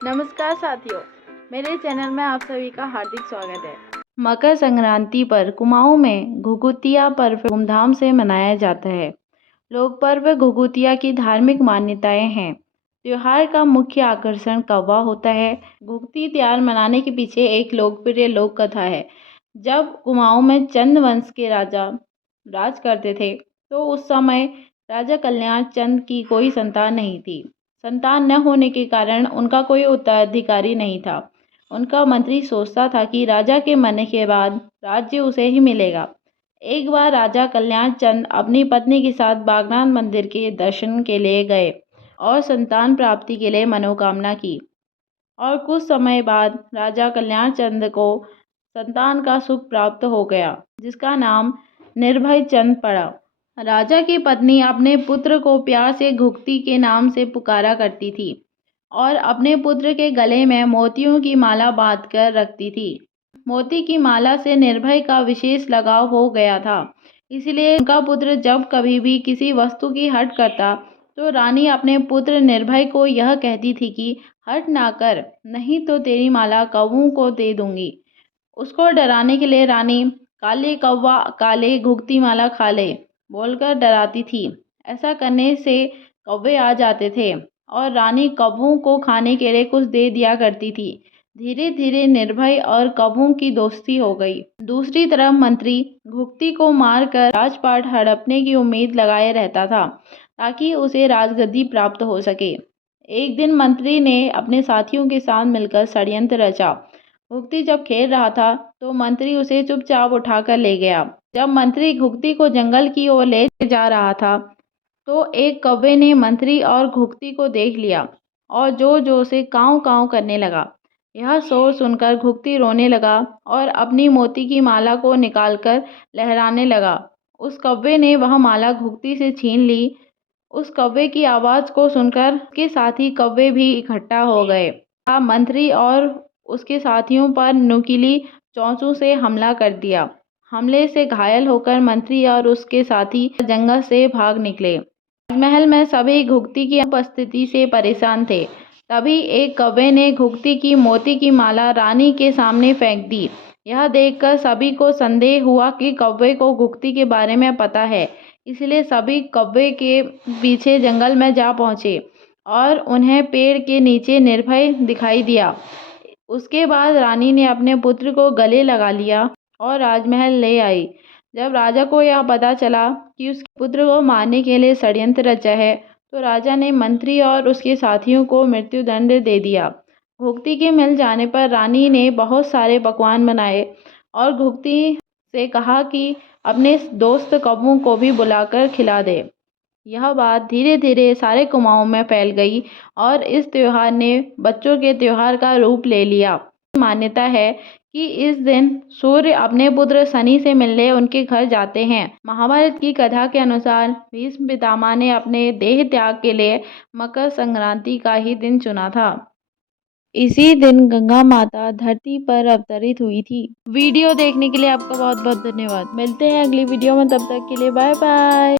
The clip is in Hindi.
नमस्कार साथियों, मेरे चैनल में आप सभी का हार्दिक स्वागत है। मकर संक्रांति पर कुमाऊं में घुघुतिया पर्व धूमधाम से मनाया जाता है। लोक पर्व घुघुतिया की धार्मिक मान्यताएं हैं। त्योहार का मुख्य आकर्षण कौवा होता है। घुघुती त्योहार मनाने के पीछे एक लोकप्रिय लोक कथा है। जब कुमाऊं में चंद वंश के राजा राज करते थे, तो उस समय राजा कल्याण चंद की कोई संतान नहीं थी। संतान न होने के कारण उनका कोई उत्तराधिकारी नहीं था। उनका मंत्री सोचता था कि राजा के मरने के बाद राज्य उसे ही मिलेगा। एक बार राजा कल्याण चंद अपनी पत्नी के साथ बागनाथ मंदिर के दर्शन के लिए गए और संतान प्राप्ति के लिए मनोकामना की। और कुछ समय बाद राजा कल्याण चंद को संतान का सुख प्राप्त हो गया, जिसका नाम निर्भय चंद पड़ा। राजा की पत्नी अपने पुत्र को प्यार से घुघुती के नाम से पुकारा करती थी और अपने पुत्र के गले में मोतियों की माला बांधकर रखती थी। मोती की माला से निर्भय का विशेष लगाव हो गया था, इसलिए उनका पुत्र जब कभी भी किसी वस्तु की हट करता, तो रानी अपने पुत्र निर्भय को यह कहती थी कि हट ना कर, नहीं तो तेरी माला कौवों को दे दूंगी। उसको डराने के लिए रानी काले कौवा काले घुघुती माला खा ले बोलकर डराती थी। ऐसा करने से कौवे आ जाते थे और रानी कौवों को खाने के लिए कुछ दे दिया करती थी। धीरे धीरे निर्भय और कौवों की दोस्ती हो गई। दूसरी तरफ मंत्री घुघुती को मारकर राजपाट हड़पने की उम्मीद लगाए रहता था, ताकि उसे राजगद्दी प्राप्त हो सके। एक दिन मंत्री ने अपने साथियों के साथ मिलकर षड्यंत्र रचा। घुघुती जब खेल रहा था, तो मंत्री उसे चुपचाप उठाकर ले गया। जब मंत्री घुघुती को जंगल की ओर ले जा रहा था, तो एक कौवे ने मंत्री और घुघुती को देख लिया और जोर जोर से काँव काँव करने लगा। यह शोर सुनकर घुघुती रोने लगा और अपनी मोती की माला को निकालकर लहराने लगा। उस कौवे ने वह माला घुघुती से छीन ली। उस कौवे की आवाज़ को सुनकर उसके साथी कौवे भी इकट्ठा हो गए। मंत्री और उसके साथियों पर नुकीली चोंचों से हमला कर दिया। हमले से घायल होकर मंत्री और उसके साथी जंगल से भाग निकले। राजमहल में सभी घुघुती की उपस्थिति से परेशान थे। तभी एक कौवे ने घुघुती की मोती की माला रानी के सामने फेंक दी। यह देखकर सभी को संदेह हुआ कि कौवे को घुघुती के बारे में पता है, इसलिए सभी कौवे के पीछे जंगल में जा पहुँचे और उन्हें पेड़ के नीचे निर्भय दिखाई दिया। उसके बाद रानी ने अपने पुत्र को गले लगा लिया और राजमहल ले आई। जब राजा को यह पता चला कि उसके पुत्र को मारने के लिए षड्यंत्र रचा है, तो राजा ने मंत्री और उसके साथियों को मृत्युदंड दे दिया। घुघुती के मिल जाने पर रानी ने बहुत सारे पकवान बनाए और घुघुती से कहा कि अपने दोस्त कौवों को भी बुलाकर खिला दे। यह बात धीरे धीरे सारे कुमाऊं में फैल गई और इस त्योहार ने बच्चों के त्योहार का रूप ले लिया। मान्यता है कि इस दिन सूर्य अपने पुत्र शनि से मिलने उनके घर जाते हैं। महाभारत की कथा के अनुसार भीष्म पितामह ने अपने देह त्याग के लिए मकर संक्रांति का ही दिन चुना था। इसी दिन गंगा माता धरती पर अवतरित हुई थी। वीडियो देखने के लिए आपका बहुत बहुत धन्यवाद। मिलते हैं अगली वीडियो में, तब तक के लिए बाय बाय।